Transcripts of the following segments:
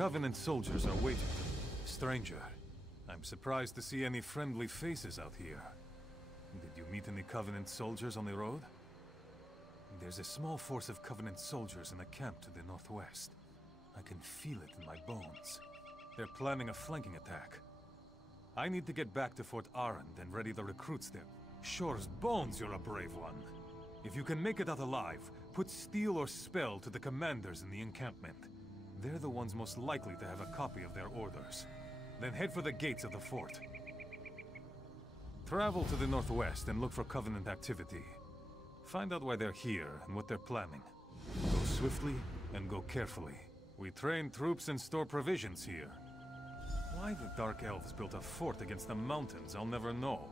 Covenant soldiers are waiting. Stranger, I'm surprised to see any friendly faces out here. Did you meet any Covenant soldiers on the road? There's a small force of Covenant soldiers in the camp to the northwest. I can feel it in my bones. They're planning a flanking attack. I need to get back to Fort Arend and ready the recruits there. Shore's bones, you're a brave one. If you can make it out alive, put steel or spell to the commanders in the encampment. They're the ones most likely to have a copy of their orders. Then head for the gates of the fort. Travel to the northwest and look for Covenant activity. Find out why they're here and what they're planning. Go swiftly and go carefully. We train troops and store provisions here. Why the Dark Elves built a fort against the mountains, I'll never know.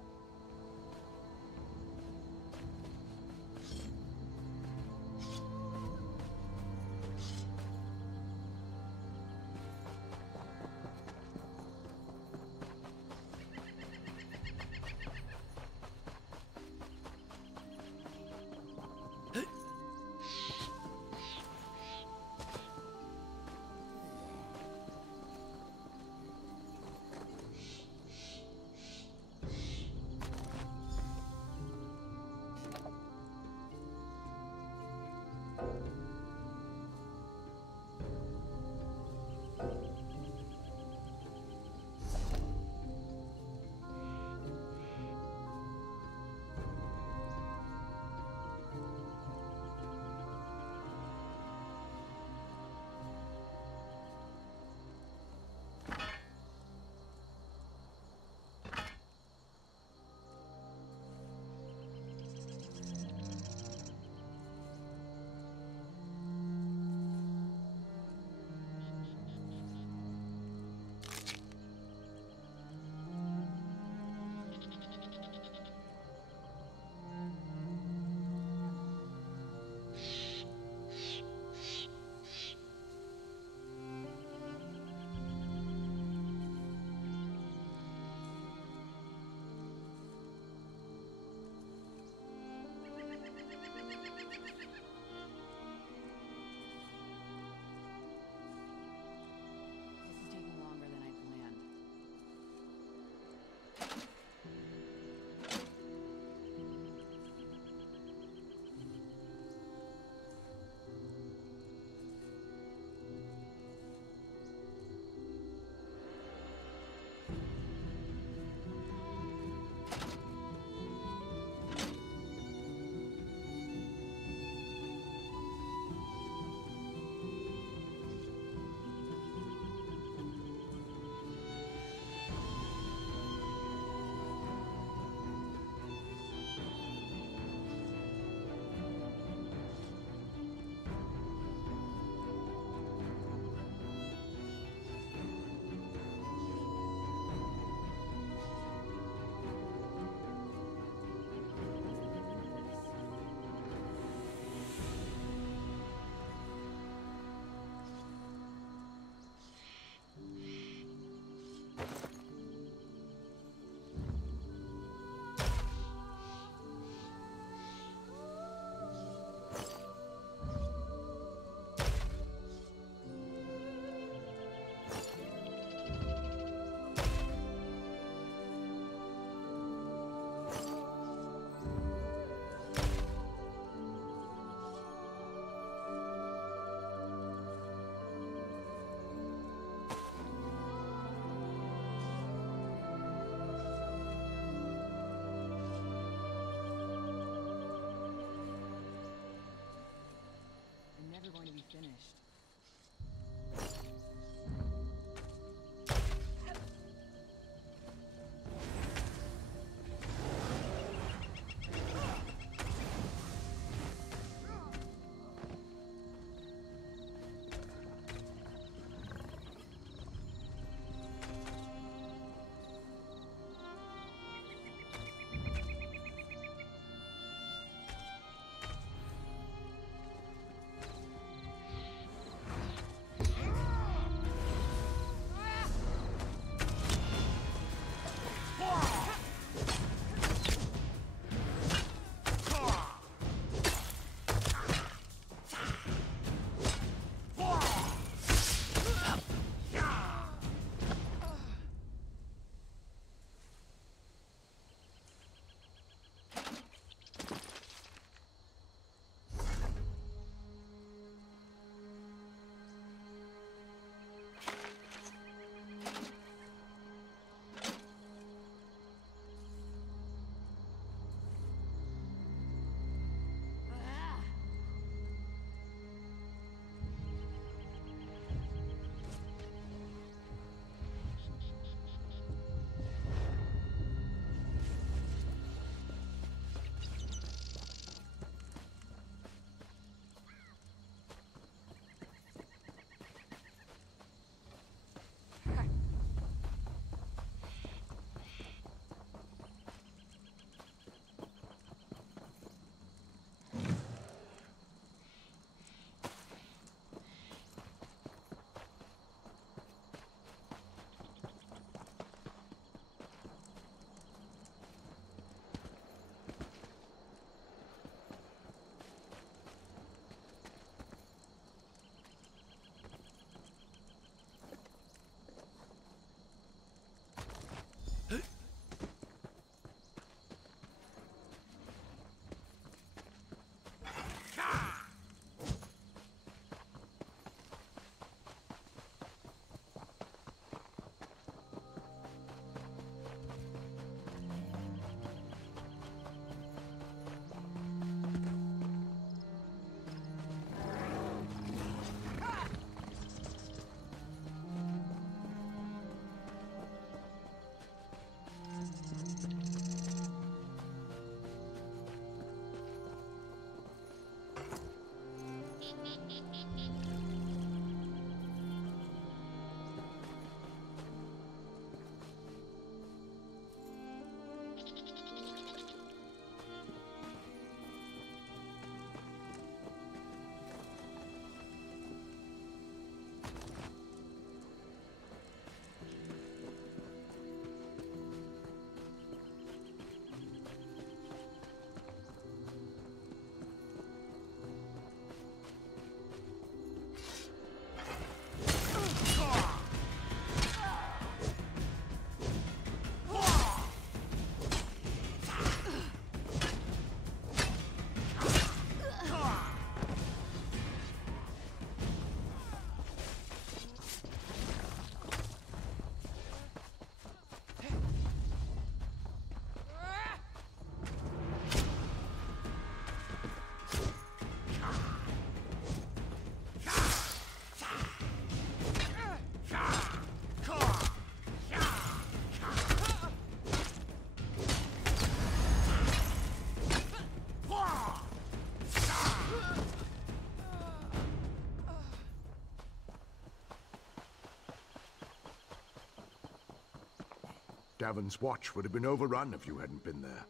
Gavin's watch would have been overrun if you hadn't been there.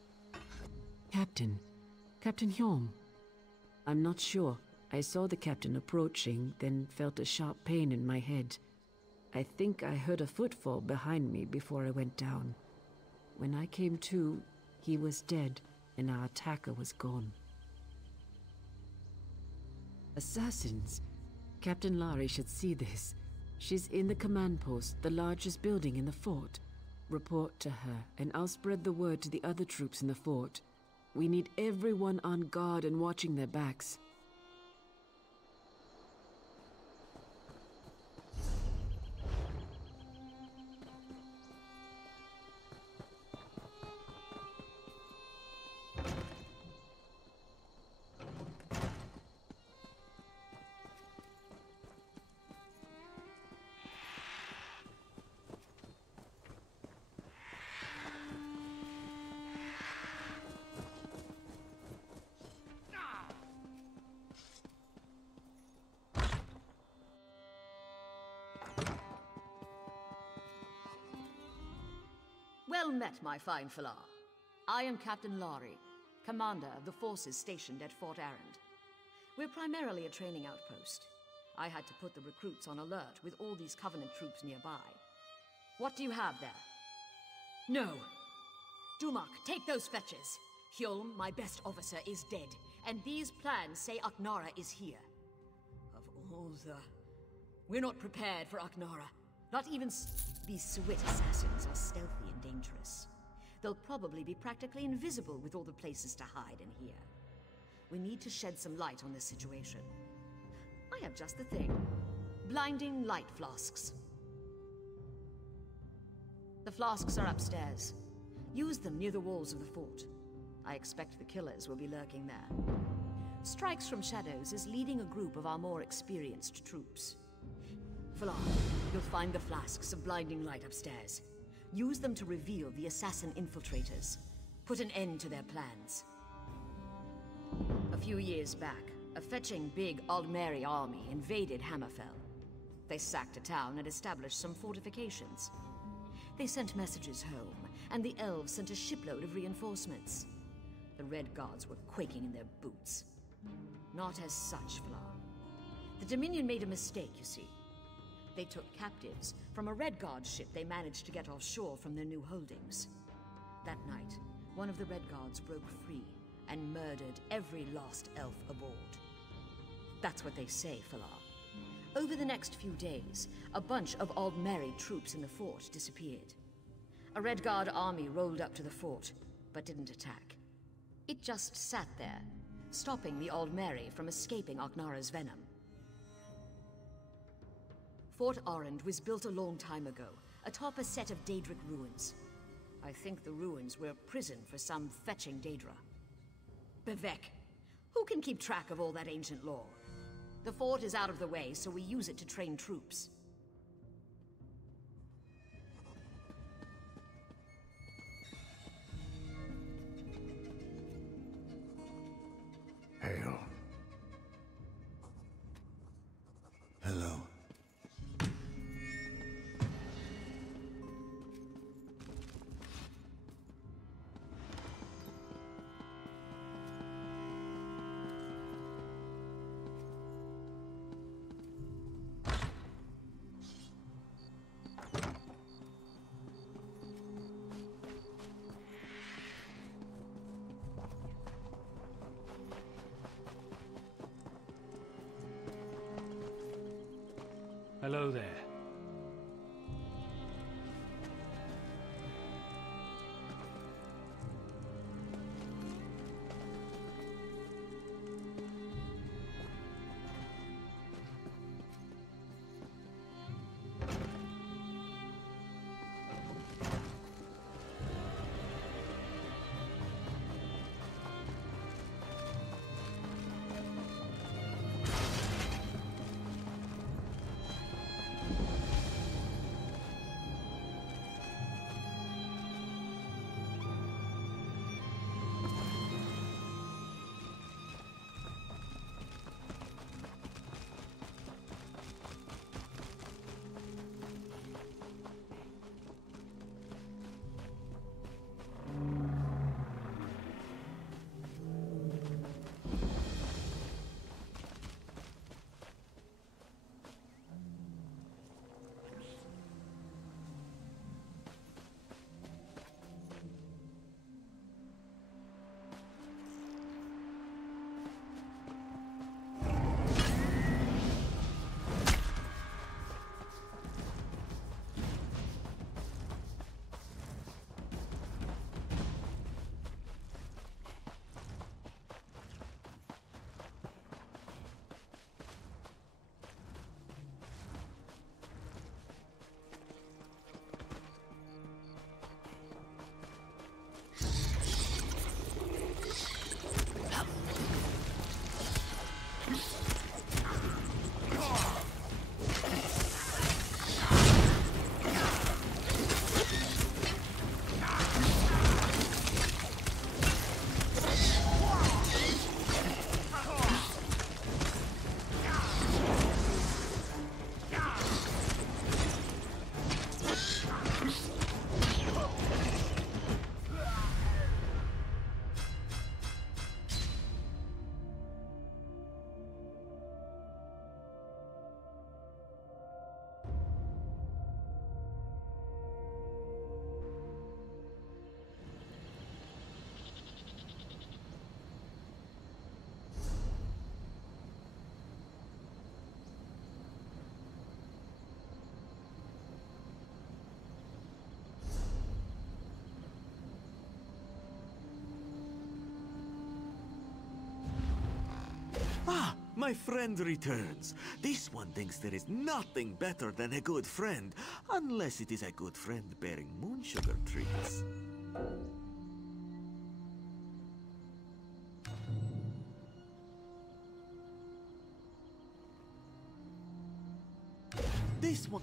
Captain Hjorm. I'm not sure. I saw the captain approaching, then felt a sharp pain in my head. I think I heard a footfall behind me before I went down. When I came to, he was dead, and our attacker was gone. Assassins? Captain Lari should see this. She's in the command post, the largest building in the fort. Report to her, and I'll spread the word to the other troops in the fort. We need everyone on guard and watching their backs. Well met, my fine Falar. I am Captain Lari, commander of the forces stationed at Fort Arend. We're primarily a training outpost. I had to put the recruits on alert with all these Covenant troops nearby. What do you have there? No. Dumak, take those fetches. Hjolm, my best officer, is dead, and these plans say Aknara is here. Of all the... We're not prepared for Aknara. Not even these Swit assassins are stealthy and dangerous. They'll probably be practically invisible with all the places to hide in here. We need to shed some light on this situation. I have just the thing. Blinding light flasks. The flasks are upstairs. Use them near the walls of the fort. I expect the killers will be lurking there. Strikes from Shadows is leading a group of our more experienced troops. Falar, you'll find the flasks of blinding light upstairs. Use them to reveal the assassin infiltrators. Put an end to their plans. A few years back, a fetching big Aldmeri army invaded Hammerfell. They sacked a town and established some fortifications. They sent messages home, and the elves sent a shipload of reinforcements. The Red Guards were quaking in their boots. Not as such, Falar. The Dominion made a mistake, you see. They took captives from a Red Guard ship they managed to get offshore from their new holdings. That night, one of the Red Guards broke free and murdered every lost elf aboard. That's what they say, Falar. Over the next few days, a bunch of Aldmeri troops in the fort disappeared. A Red Guard army rolled up to the fort, but didn't attack. It just sat there, stopping the Aldmeri from escaping Aknara's venom. Fort Arend was built a long time ago, atop a set of Daedric ruins. I think the ruins were a prison for some fetching Daedra. Bevek, who can keep track of all that ancient lore? The fort is out of the way, so we use it to train troops. Hail. Hello. Hello there. my friend returns. This one thinks there is nothing better than a good friend, unless it is a good friend bearing moon sugar treats. This one...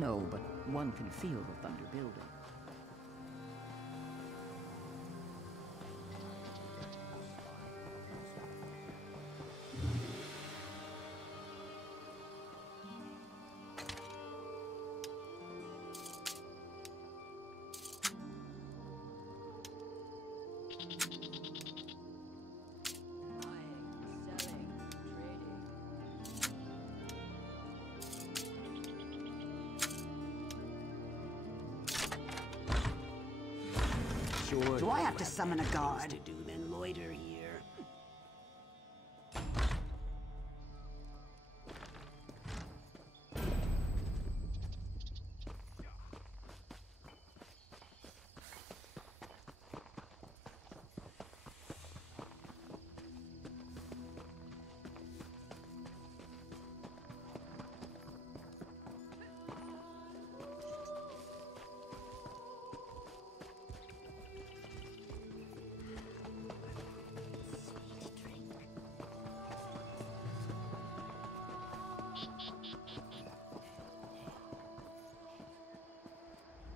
No, but one can feel the thunder building. Sure. Do I have to summon a guard? To do than loiter here.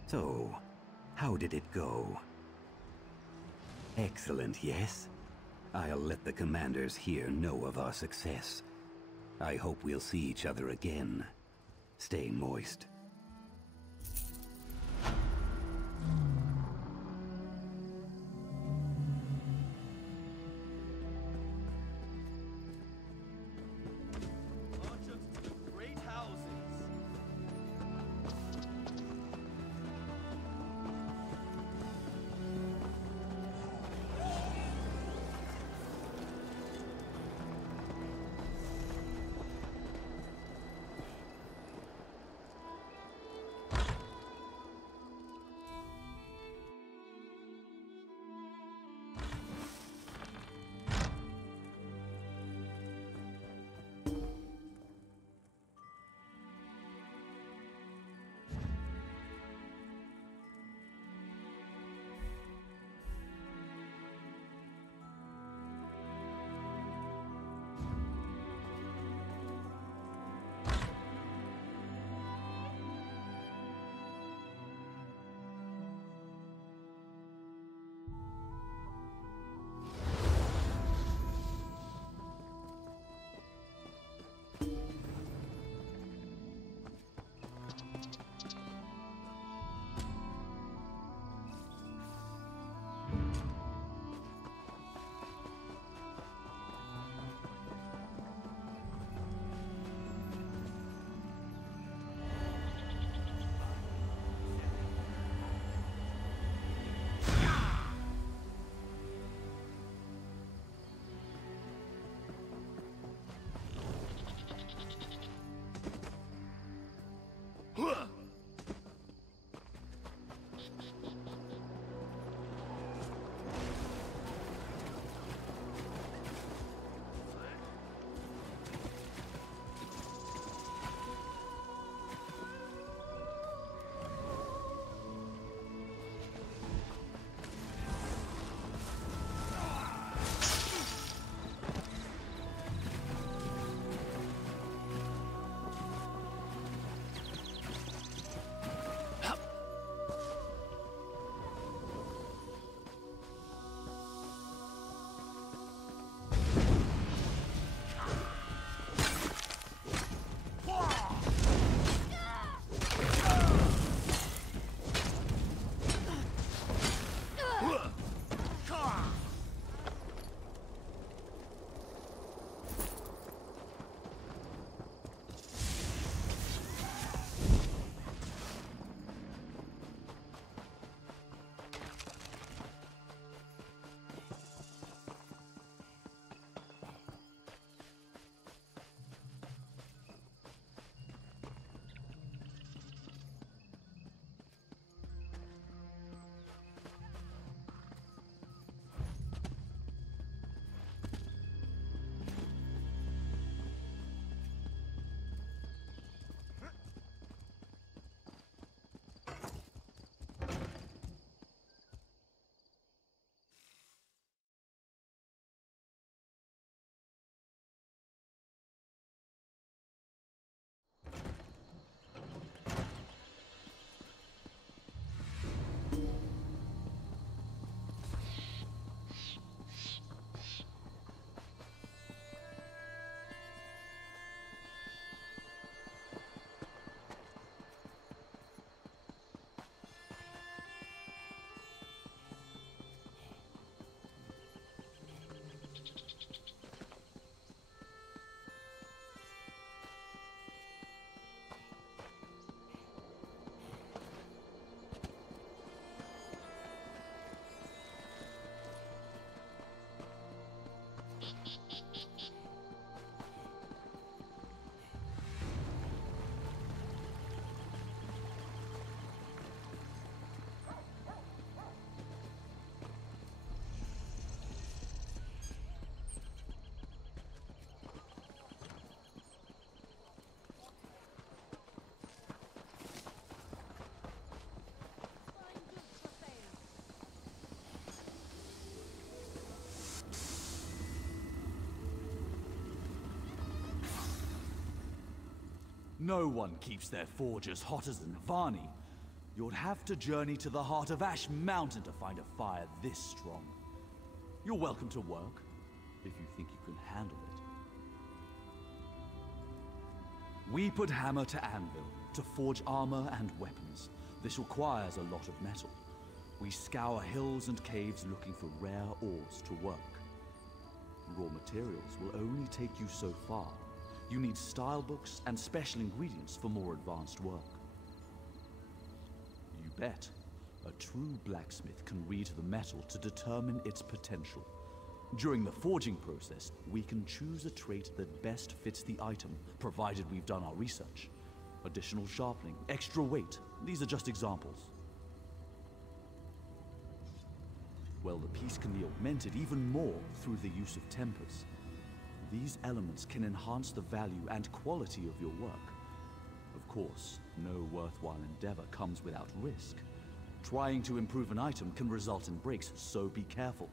So, how did it go? Excellent, yes? I'll let the commanders here know of our success. I hope we'll see each other again. Stay moist. No one keeps their forge as hot as Nvani. You'd have to journey to the heart of Ash Mountain to find a fire this strong. You're welcome to work, if you think you can handle it. We put hammer to anvil to forge armor and weapons. This requires a lot of metal. We scour hills and caves looking for rare ores to work. Raw materials will only take you so far. You need style books and special ingredients for more advanced work. You bet. A true blacksmith can read the metal to determine its potential. During the forging process, we can choose a trait that best fits the item, provided we've done our research. Additional sharpening, extra weight, these are just examples. Well, the piece can be augmented even more through the use of tempers. These elements can enhance the value and quality of your work. Of course, no worthwhile endeavor comes without risk. Trying to improve an item can result in breaks, so be careful.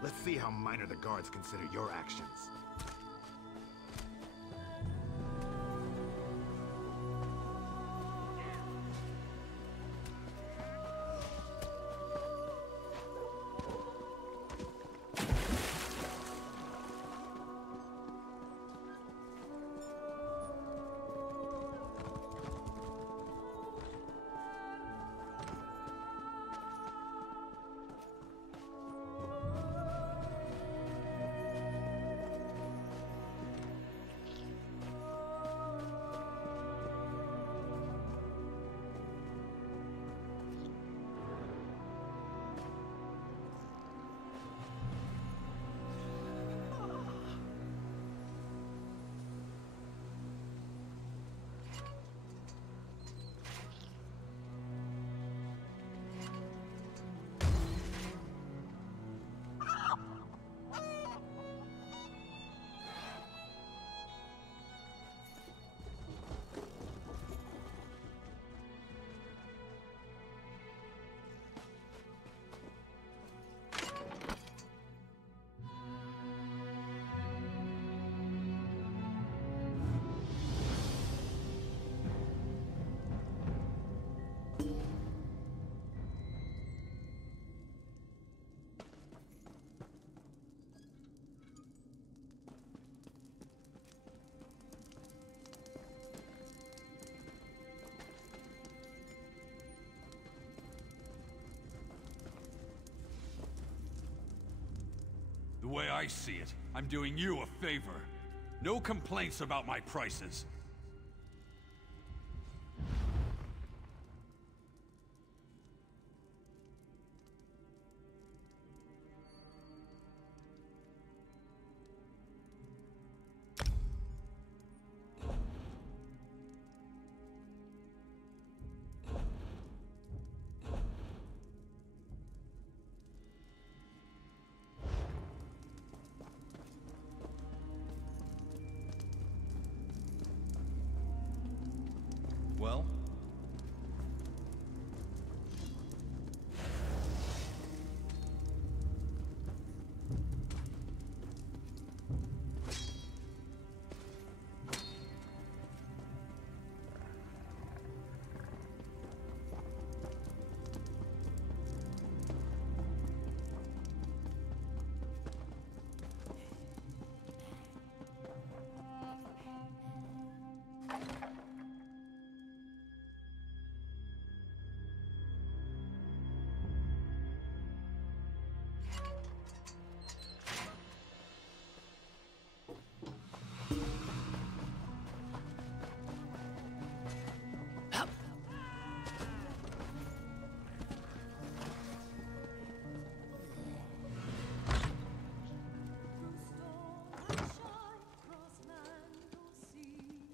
Let's see how minor the guards consider your actions. The way I see it, I'm doing you a favor. No complaints about my prices. Well?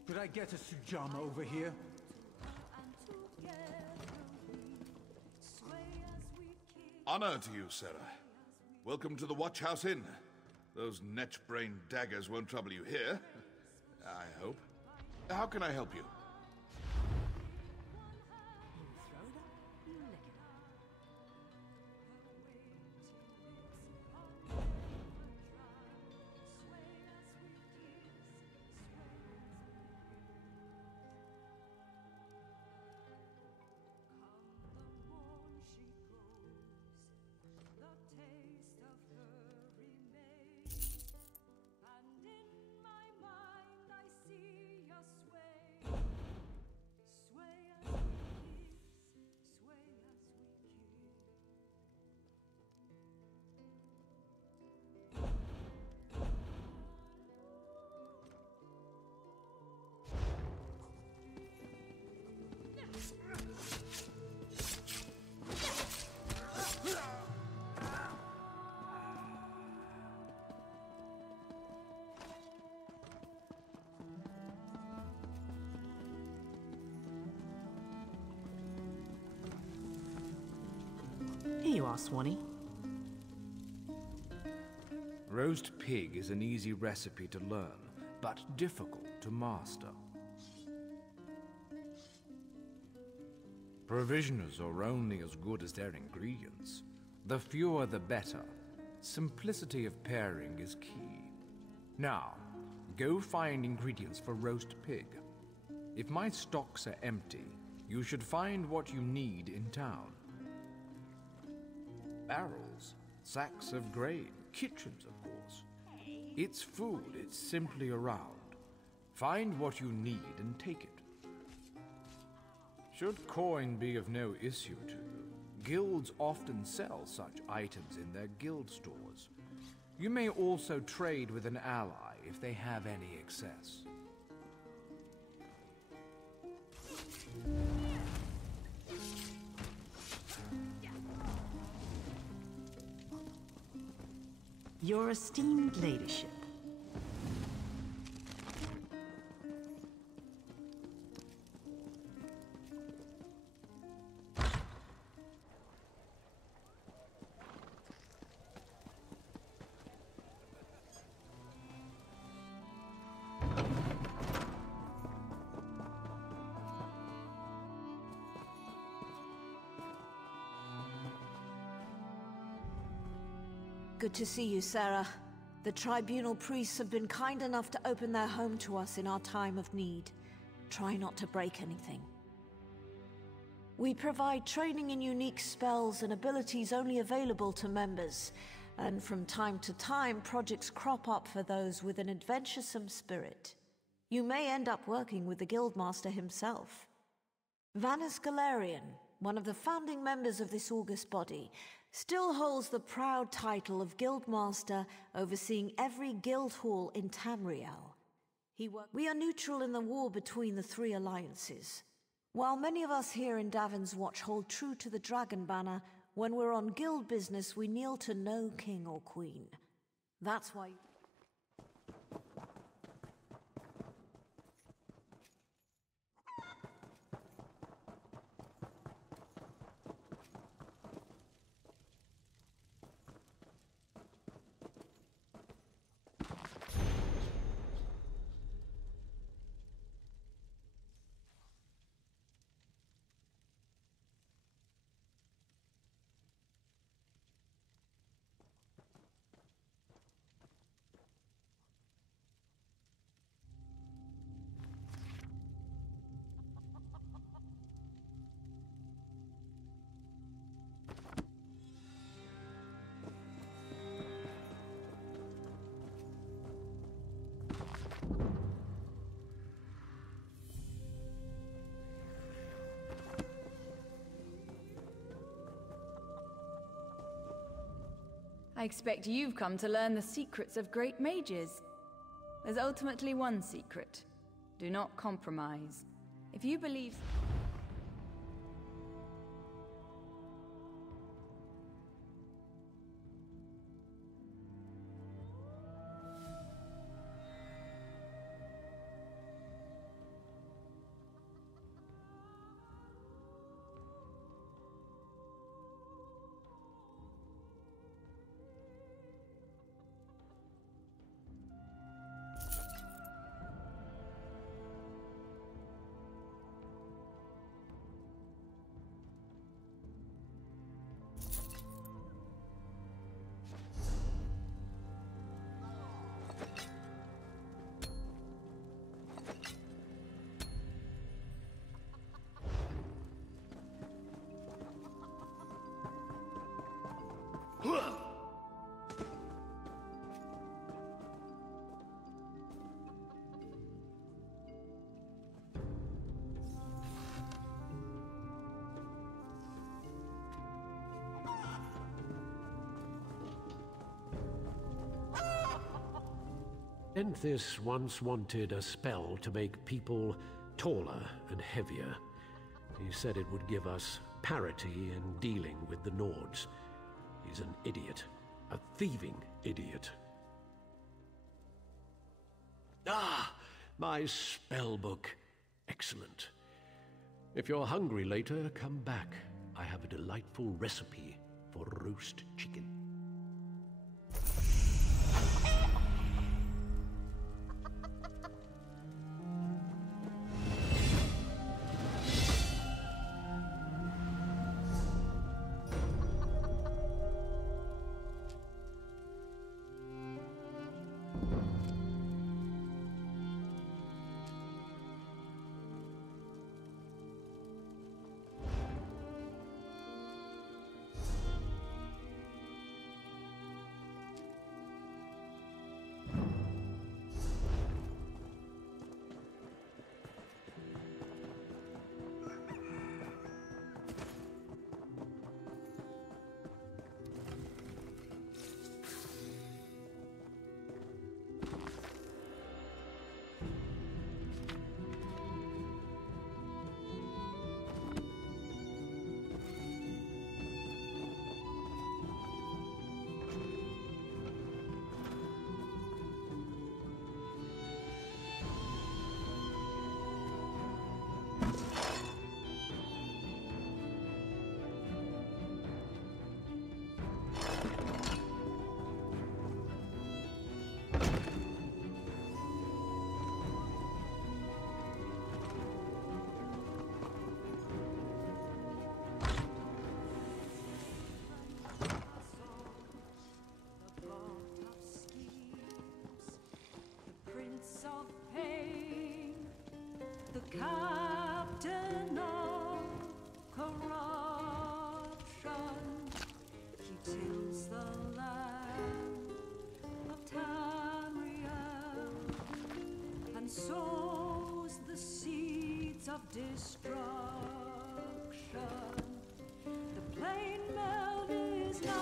Could I get a Sujamma over here? Honor to you, Sarah. Welcome to the Watch House Inn. Those net-brained daggers won't trouble you here. I hope. How can I help you? Here you are, Swanee. Roast pig is an easy recipe to learn, but difficult to master. Provisioners are only as good as their ingredients. The fewer the better. Simplicity of pairing is key. Now, go find ingredients for roast pig. If my stocks are empty, you should find what you need in town. Barrels, sacks of grain, kitchens, of course. It's food, it's simply around. Find what you need and take it. Should coin be of no issue to you, guilds often sell such items in their guild stores. You may also trade with an ally if they have any excess. Your esteemed ladyship. Good to see you, Sarah. The tribunal priests have been kind enough to open their home to us in our time of need. Try not to break anything. We provide training in unique spells and abilities only available to members, and from time to time, projects crop up for those with an adventuresome spirit. You may end up working with the Guildmaster himself. Vanus Galarian, one of the founding members of this august body, still holds the proud title of Guildmaster, overseeing every guild hall in Tamriel. We are neutral in the war between the three alliances. While many of us here in Davin's Watch hold true to the Dragon Banner, when we're on guild business, we kneel to no king or queen. That's why... I expect you've come to learn the secrets of great mages. There's ultimately one secret. Do not compromise. If you believe... Enthys once wanted a spell to make people taller and heavier. He said it would give us parity in dealing with the Nords. He's an idiot. A thieving idiot. Ah! My spellbook. Excellent. If you're hungry later, come back. I have a delightful recipe for roast chicken. Captain of corruption, he tills the land of Tamriel and sows the seeds of destruction. The plain meld is now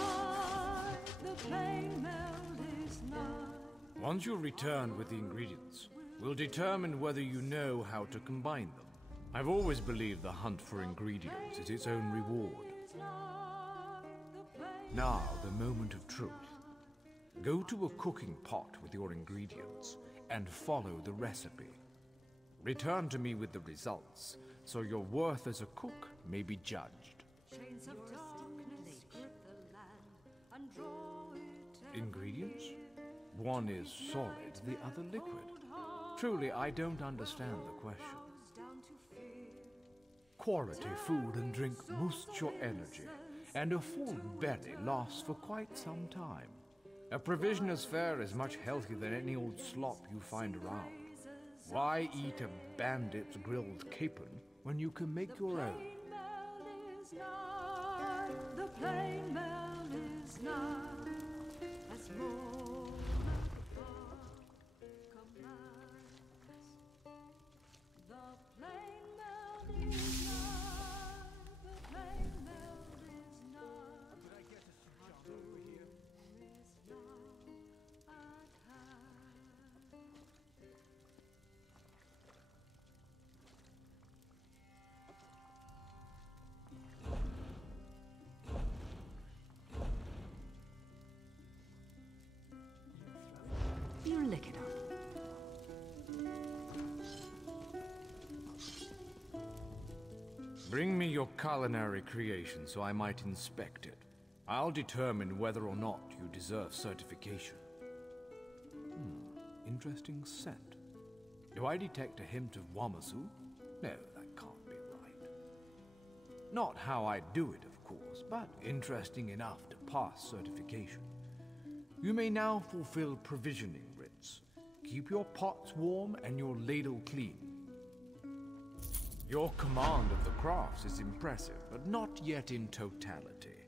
Once you return with the ingredients, we'll determine whether you know how to combine them. I've always believed the hunt for ingredients is its own reward. Now, the moment of truth. Go to a cooking pot with your ingredients and follow the recipe. Return to me with the results, so your worth as a cook may be judged. Ingredients? One is solid, the other liquid. Truly, I don't understand the question. Quality food and drink boosts your energy, and a full belly lasts for quite some time. A provisioner's fare is much healthier than any old slop you find around. Why eat a bandit's grilled capon when you can make your own? The plain mail is not as more commands. The plain mail is not. The plain mail is not. Could I get a shot over here? Is not at hand. You lick it up. Bring me your culinary creation so I might inspect it. I'll determine whether or not you deserve certification. Interesting scent. Do I detect a hint of Wamasu? No, that can't be right. Not how I do it, of course, but interesting enough to pass certification. You may now fulfill provisioning writs. Keep your pots warm and your ladle clean. Your command of the crafts is impressive, but not yet in totality.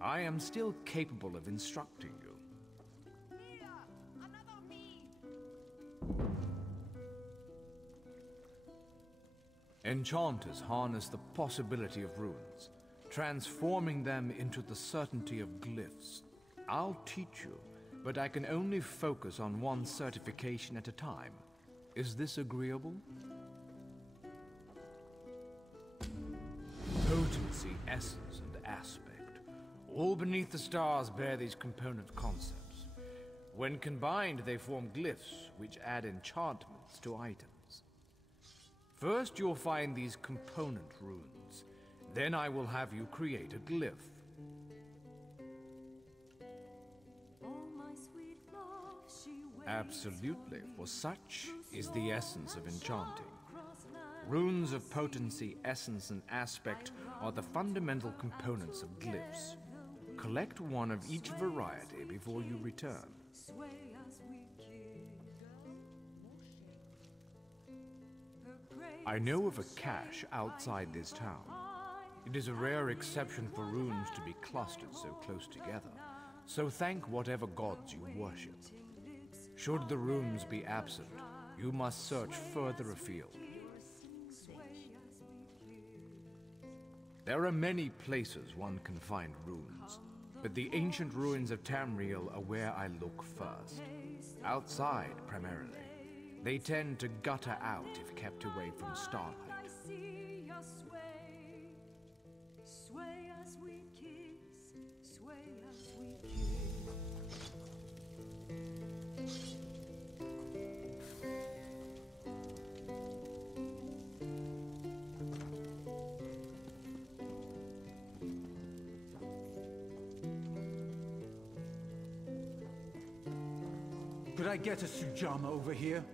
I am still capable of instructing you. Enchanters harness the possibility of runes, transforming them into the certainty of glyphs. I'll teach you, but I can only focus on one certification at a time. Is this agreeable? Potency, essence, and aspect. All beneath the stars bear these component concepts. When combined, they form glyphs, which add enchantments to items. First, you'll find these component runes. Then I will have you create a glyph. Absolutely, for such is the essence of enchanting. Runes of potency, essence, and aspect are the fundamental components of glyphs. Collect one of each variety before you return. I know of a cache outside this town. It is a rare exception for runes to be clustered so close together, so thank whatever gods you worship. Should the runes be absent, you must search further afield. There are many places one can find runes, but the ancient ruins of Tamriel are where I look first. Outside, primarily. They tend to gutter out if kept away from starlight. Sway as we kiss, sway as we kiss. Could I get a Sujamma over here?